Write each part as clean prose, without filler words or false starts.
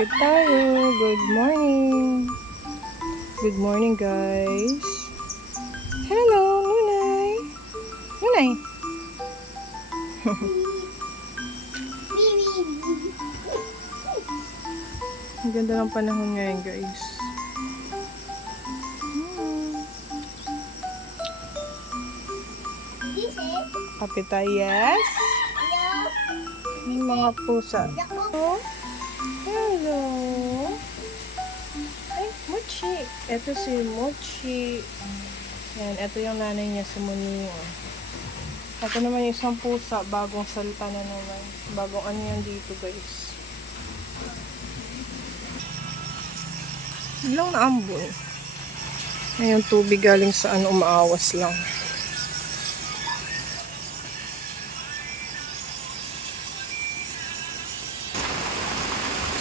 Kapit tayo. Good morning. Good morning, guys. Hello, Nunay. Nunay. Ang ganda ng panahon ngayon, guys. Kapit tayo, yes. Yung mga pusa. Hello. Ay, Mochi. Ito si Mochi. Yan, ito yung nanay niya, si Muningo. Ito naman yung isang pusa, bagong salita na naman. Bagong ano yan dito, guys. Ilang naambon. Ngayon, tubig galing sa ano, umaawas lang.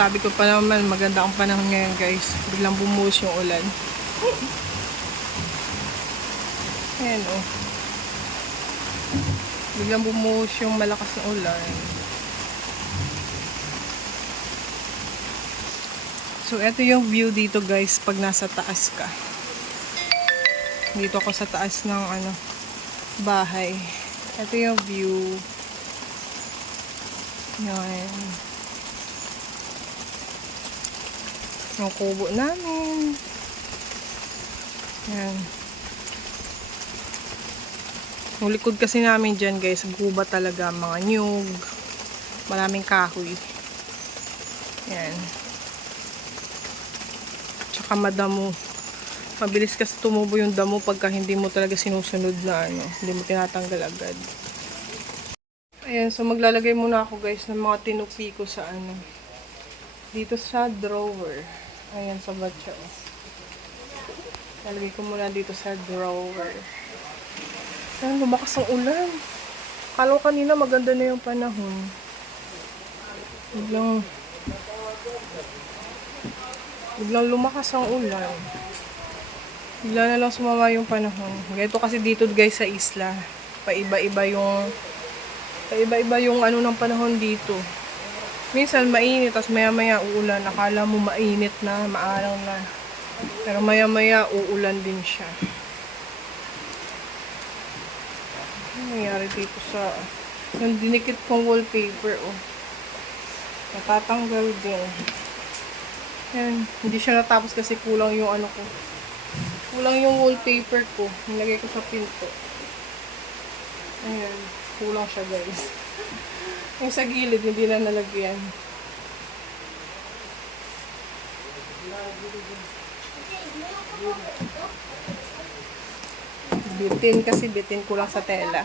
Sabi ko pa naman, maganda ang panahon ngayon, guys. Biglang bumuhos yung ulan. Ayan, oh. Biglang bumuhos yung malakas na ulan. So, ito yung view dito, guys, pag nasa taas ka. Dito ako sa taas ng, ano, bahay. Ito yung view. Yan. Yung kubo namin. Yan. Yung likod kasi namin dyan, guys, guba talaga. Mga nyug. Maraming kahoy. Yan. Tsaka madamo. Mabilis kasi tumubo yung damo pagka hindi mo talaga sinusunod na ano. Hindi mo tinatanggal agad. Ayan, so maglalagay muna ako, guys, ng mga tinupi ko sa ano. Dito sa drawer. Ayan, sa batya. Lalagay ko muna dito sa drawer. Ayan, lumakas ang ulan. Kala ko kanina maganda na yung panahon. Biglang lumakas ang ulan. Bigla na lang sumama yung panahon. Ganito kasi dito, guys, sa isla. Paiba-iba yung ano ng panahon dito. Minsan mainit, tapos maya-maya uulan. Akala mo mainit na, maaraw na. Pero maya-maya uulan din siya. Ano nangyari dito sa... Yung dinikit kong wallpaper, oh. Natatanggal din. Yan. Hindi siya natapos kasi kulang yung ano ko. Kulang yung wallpaper ko. Nilagay ko sa pinto. Ayan. Kulang siya, guys. Yung sa gilid, hindi na nalagyan. Bitin kasi, bitin ko lang sa tela.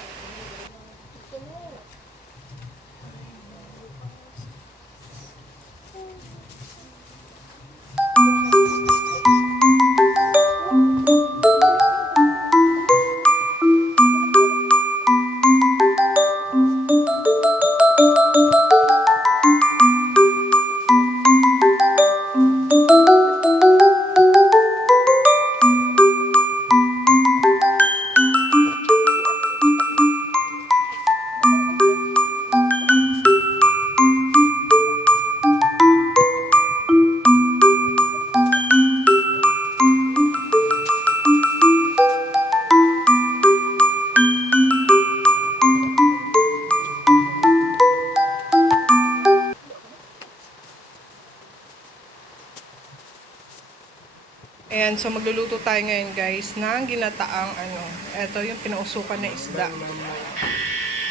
Ayan, so magluluto tayo ngayon, guys, ng ginataang ano. Ito yung pinausukan na isda.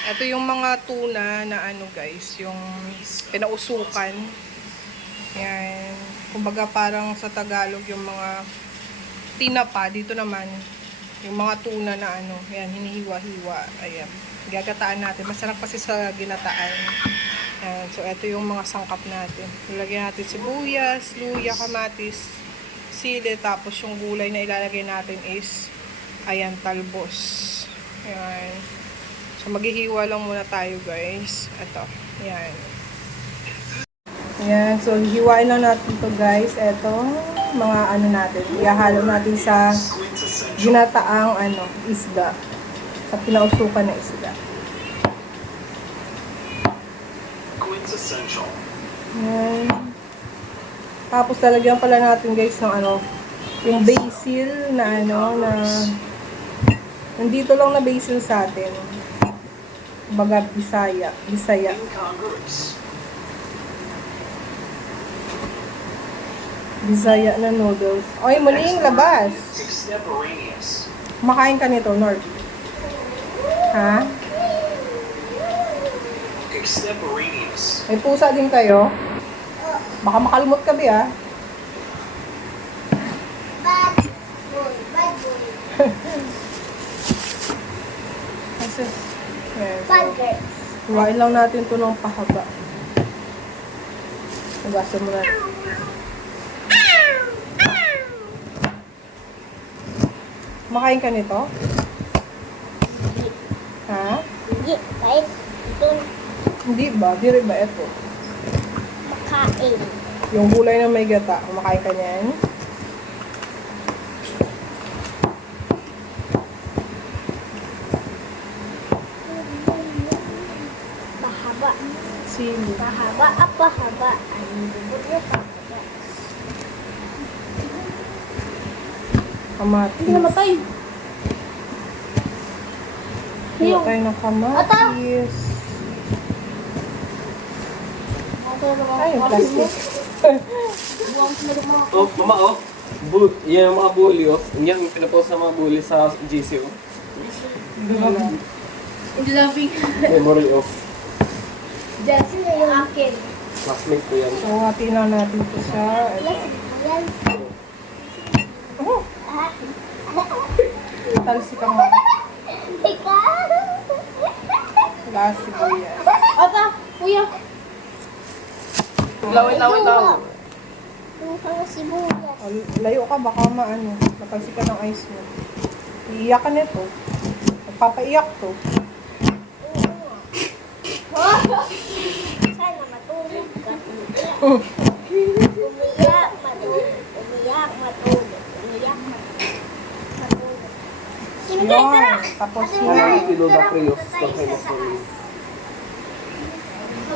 Ito yung mga tuna na ano, guys, yung pinausukan. Ayan. Kumbaga parang sa Tagalog yung mga tinapa. Dito naman, yung mga tuna na ano, ayan, hinihiwa-hiwa. Ayan. Gagataan natin. Masarap kasi sa ginataan. Ayan. So, ito yung mga sangkap natin. Ilagyan natin sibuyas, luya, kamatis, sili, tapos yung gulay na ilalagay natin is ayan, talbos. Ayan. So maghihiwa lang muna tayo, guys. Ito. Ayan. Ayan. So hiwain lang natin to, guys. Ito, mga ano natin. Ihahalo natin sa ginataang ano, isda. Sa pinausukan na isda. Ayan. Tapos lalagyan pala natin guys ng ano, yung basil na ano, na nandito lang na basil sa atin. Baga Bisaya. Bisaya na noodles. Oy, muling labas. Makain ka nito, Nord. Ha? May pusa din kayo? Baka makalimot ka ba, ah? Bad boy. Yes. Bad girl. Huwain lang natin ito ng pahaba. Nagasa mo na. Makain ka nito? Ha? Hindi, kahit doon Hindi ba? Di rin ba ito? makain. Yung gulay na may gata. Kumakain ka niyan? Pahaba. Sili. Pahaba, pahaba. Ay, bubot niya pahaba. Kamatis. Hindi namatay. Hiyo tayo ng kamatis. Ay, yung plastic. Oh, mama, oh. Yan ang mga bully, oh. Yan yung pinapost sa mga bully sa GC, oh. Hindi laughing. Memory of Jesse na yung akin. classmate ko yan. So, hati na natin ito sa... Yan. Oh, Ah. talsi ka nga. Ikaw. Lasi ko yan. Ata, kuya. Lawin. Yung mga sibuyas. Layo ka, baka maano. Napansi ka ng ice mo. Iiyak ka nito. Magpapaiyak to. Sana matulog ka. Umiyak, matulog. Umiyak, matulog. Umiyak, matulog. Yun. Tapos na. Piloda Prios, Torre Masoli.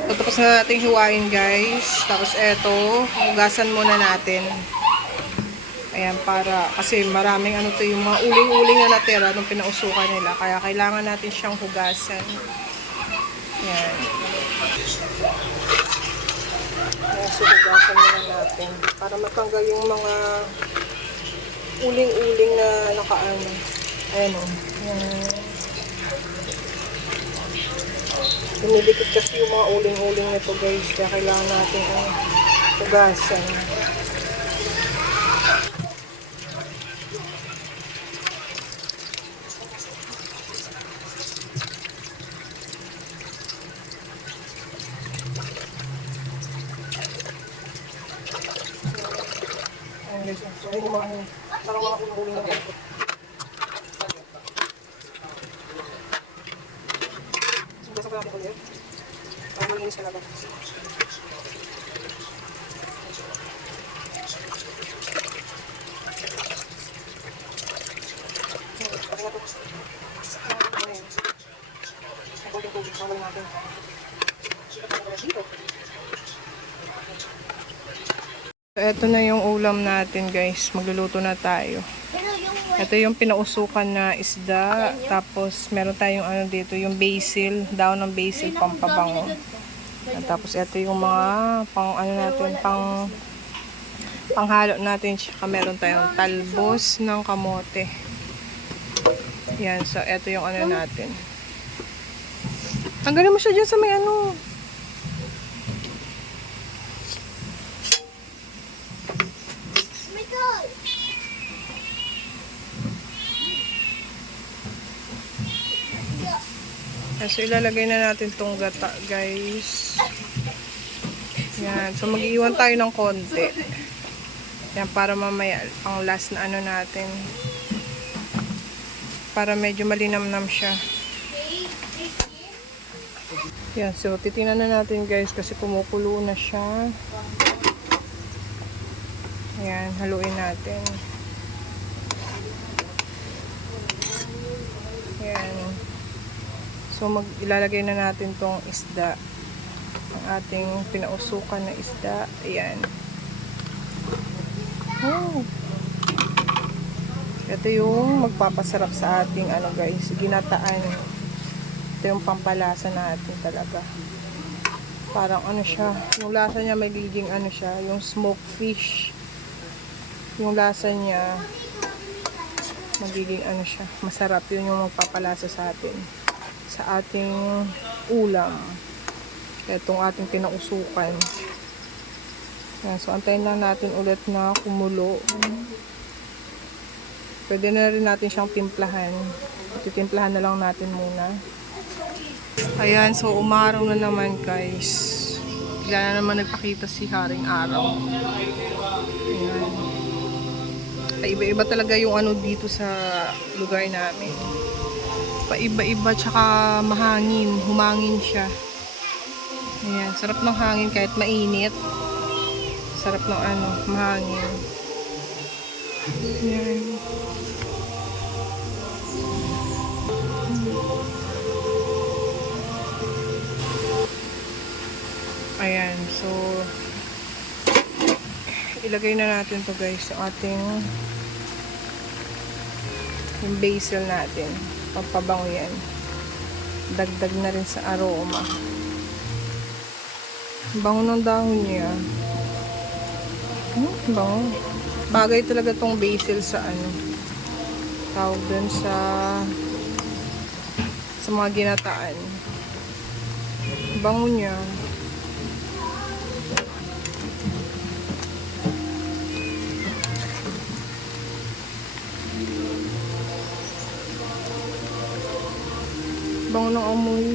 Tapos na natin hiwain, guys. Tapos eto, hugasan muna natin. Ayan, para, kasi maraming ano to, yung mga uling-uling na natira nung pinausukan nila. Kaya kailangan natin siyang hugasan. Ayan. Ayan, so hugasan muna natin. Para matanggal yung mga uling-uling na nakaano. Ayan o. Ayan. Dumidikit kasi yung mga uling-uling nito, guys. Kaya kailangan natin hugasan. Ayan, guys. So, ayun yung mga parang mga uling-uling na ito. Hugasan ko natin ulit. Para malinis talaga. So, ito na yung ulam natin, guys. Magluluto na tayo. Pero yung Ito yung pinausukan na isda. Tapos, meron tayong ano dito, yung basil. Daon ng basil, pampabango. At tapos, ito yung mga pang ano natin, panghalo natin. Tsaka meron tayong talbos ng kamote. Yan. So, ito yung ano natin. Tanggalin mo siya dyan sa may ano. So, ilalagay na natin tong gata, guys. Yan. So, mag-iwan tayo ng konti. Yan, para mamaya, ang last na ano natin. Para medyo malinamnam siya. Yan. So, titingnan na natin, guys, kasi kumukulo na siya. Yan. Haluin natin. Yan. So, ilalagay na natin tong isda. Ang ating pinausukan na isda. Ayan. Oh. Ito yung magpapasarap sa ating ano guys, ginataan. Ito yung pampalasa natin talaga. Parang ano siya, yung lasa niya magiging ano siya, yung smoked fish. Yung lasa niya magiging ano siya, masarap. Yun yung magpapalasa sa atin. Sa ating ulam. Itong ating pinausukan. Yan, so antayin lang natin ulit na kumulo. Pwede na rin natin siyang timplahan. Titimplahan na lang natin muna. Ayan, so umaraw na naman guys. Bigla na naman nagpakita si Haring Araw. Ayan. Paiba-iba talaga yung ano dito sa lugar namin. Paiba-iba tsaka mahangin. Humangin siya. Ayan, sarap ng hangin kahit mainit. Sarap ng ano, mahangin. Ayan. Ayan, so ilagay na natin to guys sa ating yung basil natin. Pampabango yan. Dagdag na rin sa aroma. Bango ng dahon niya. Bango. Bagay talaga tong basil sa ano. Tawag dun sa mga ginataan. Bango niya. Bango ng amoy.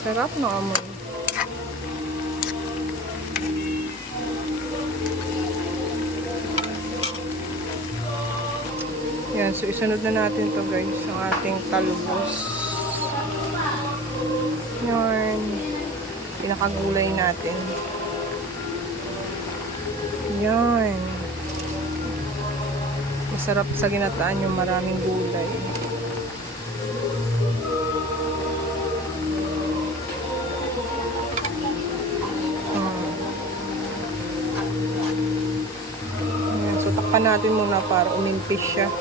Sarap ng amoy. Yan, so isunod na natin to guys, ang ating talbos. Yan. Pinakagulay natin. Yan. Masarap sa ginataan yung maraming gulay. Yan. So takpan natin muna para umimpis siya.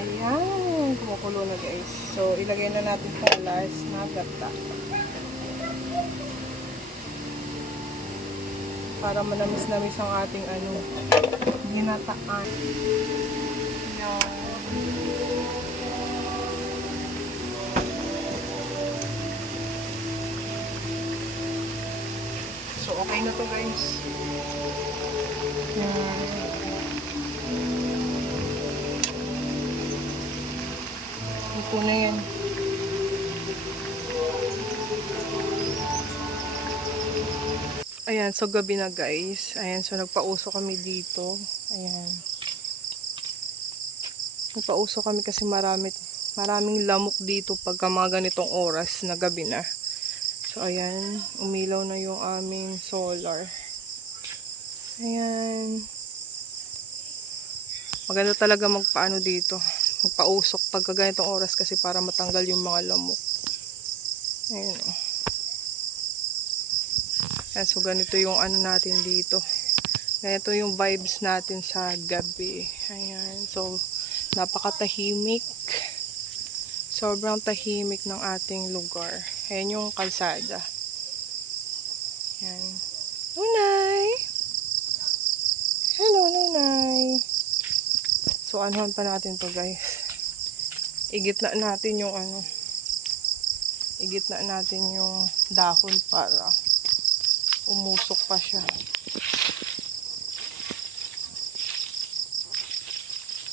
Ayan, kumukulo na guys. So, ilagay na natin sa last na gata. Para manamis-namis ang ating ano, ginataan. Ayan. So, okay na to guys. Ayan. Ito na yan. Ayan, so gabi na guys. Ayan, so nagpauso kami dito. Ayan. Nagpauso kami kasi maraming lamok dito pagka mga ganitong oras na gabi na. So ayan, umilaw na yung aming solar. Ayan. Maganda talaga magpaano dito. Magpausok pagka ganitong oras kasi para matanggal yung mga lamok. Ayan o. Ayan, so ganito yung ano natin dito. Ganito yung vibes natin sa gabi. Ayan, so napakatahimik. Sobrang tahimik ng ating lugar. Ayan yung kalsada. Ayan. Nunay! Hello, Nunay! So, anuhan pa natin to guys. Igitna natin yung ano. Igitna natin yung dahon para umusok pa siya.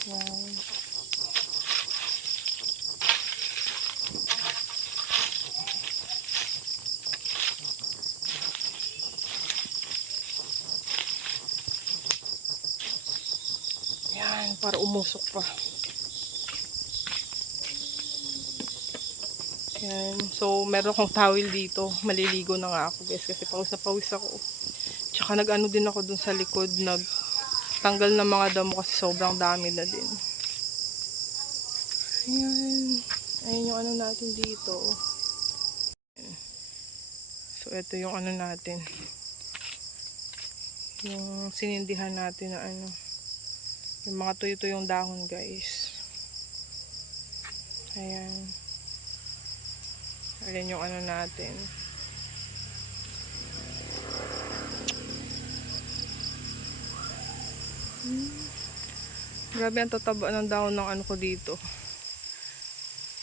Yan. Yan, para umusok pa. Yan. So, meron akong towel dito. Maliligo na nga ako guys kasi pawis na pawis ako. Tsaka nag-ano din ako dun sa likod. Nagtanggal ng mga damo kasi sobrang dami na din. Ayan. Ayan yung ano natin dito. So, ito yung ano natin. Yung sinindihan natin na ano. Yung mga tuyo-tuyong dahon guys. Ayan. Ayan yung ano natin. Grabe ang tataba ng dahon ng ano ko dito.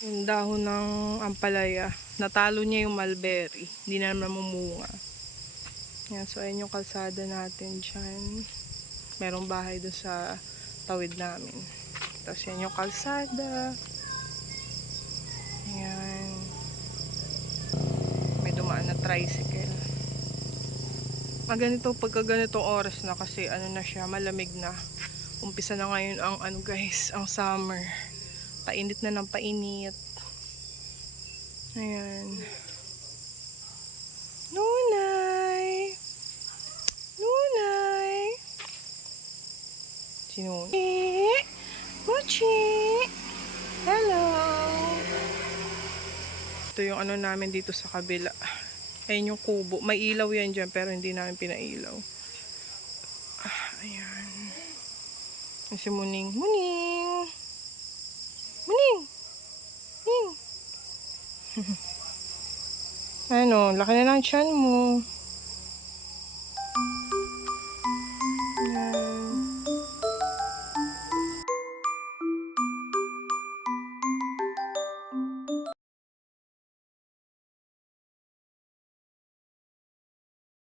Yung dahon ng ampalaya. Natalo niya yung mulberry. Hindi na naman mamunga. Yan, so ayan yung kalsada natin dyan. Merong bahay doon sa tawid namin. Tapos yan yung kalsada. Ayan. May dumaan na tricycle. Ganito, pagka ganitong oras na kasi ano na siya, malamig na. Umpisa na ngayon ang ano guys, ang summer. Painit na ng painit. Ayan. Nunay! Nunay! Sino? Mochi! Hello! Ito yung ano namin dito sa kabila. Ayan yung kubo. May ilaw yan dyan pero hindi namin pinailaw. Ayan. Ayan si Muning. Muning! Muning! Muning! Ano, laki na lang tiyan mo.